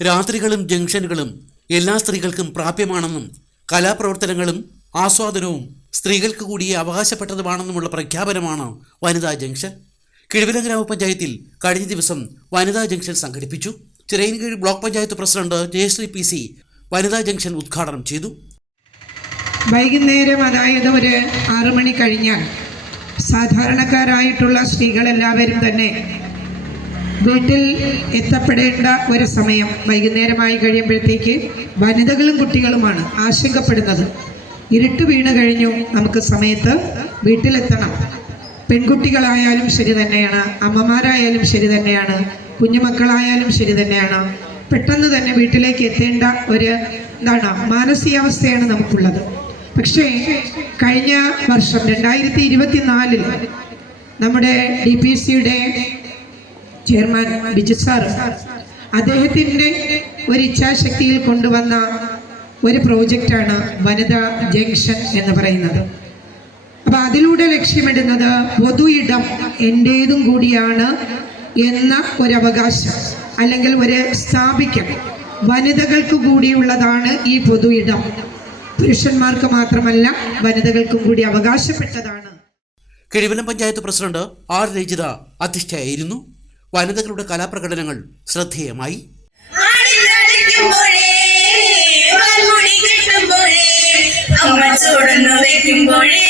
രാത്രികളും ജംഗ്ഷനുകളും എല്ലാ സ്ത്രീകൾക്കും പ്രാപ്യമാണെന്നും കലാപ്രവർത്തനങ്ങളും ആസ്വാദനവും സ്ത്രീകൾക്ക് കൂടി അവകാശപ്പെട്ടതുമാണെന്നുമുള്ള പ്രഖ്യാപനമാണ് വനിതാ ജംഗ്ഷൻ. കിഴുവില ഗ്രാമപഞ്ചായത്തിൽ കഴിഞ്ഞ ദിവസം വനിതാ ജംഗ്ഷൻ സംഘടിപ്പിച്ചു. Chirayinkeezhu block panchayat president Jayasree P C വനിതാ ജംഗ്ഷൻ ഉദ്ഘാടനം ചെയ്തു. വൈകുന്നേരം അതായത് ഒരു ആറു മണി കഴിഞ്ഞാൽ സാധാരണക്കാരായിട്ടുള്ള സ്ത്രീകളെല്ലാവരും തന്നെ വീട്ടിൽ എത്തപ്പെടേണ്ട ഒരു സമയം വൈകുന്നേരമായി കഴിയുമ്പോഴത്തേക്ക് വനിതകളും കുട്ടികളുമാണ് ആശങ്കപ്പെടുന്നത്. ഇരുട്ട് വീണ് കഴിഞ്ഞു നമുക്ക് സമയത്ത് വീട്ടിലെത്തണം. പെൺകുട്ടികളായാലും ശരി തന്നെയാണ് അമ്മമാരായാലും ശരി തന്നെയാണ് കുഞ്ഞുമക്കളായാലും ശരി തന്നെയാണ്. പെട്ടെന്ന് തന്നെ വീട്ടിലേക്ക് എത്തേണ്ട ഒരു എന്താണ് മാനസികാവസ്ഥയാണ് നമുക്കുള്ളത്. പക്ഷേ കഴിഞ്ഞ വർഷം രണ്ടായിരത്തി ഇരുപത്തിനാലിൽ നമ്മുടെ ഡി പി സിയുടെ ചെയർമാൻ ബിജു സാർ അദ്ദേഹത്തിന്റെ ഒരു ഇച്ഛാശക്തിയിൽ കൊണ്ടുവന്ന ഒരു പ്രോജക്റ്റാണ് വനിതാ ജംഗ്ഷൻ എന്ന് പറയുന്നത്. അപ്പം അതിലൂടെ ലക്ഷ്യമിടുന്നത് പൊതു ഇടം എന്റേതും കൂടിയാണ് എന്ന ഒരു അവകാശം അല്ലെങ്കിൽ ഒരു സ്ഥാപിക്കൽ വനിതകൾക്ക് കൂടിയുള്ളതാണ് ഈ പൊതു ഇടം. പുരുഷന്മാർക്ക് മാത്രമല്ല വനിതകൾക്കും കൂടി അവകാശപ്പെട്ടതാണ്. കിഴിവലം പഞ്ചായത്ത് പ്രസിഡന്റ് ആർ രജിത അധ്യക്ഷയായിരുന്നു. വനിതകളുടെ കലാപ്രകടനങ്ങൾ ശ്രദ്ധേയമായി. അമ്മ ചൂടുന്നു വെക്കുമ്പോഴേ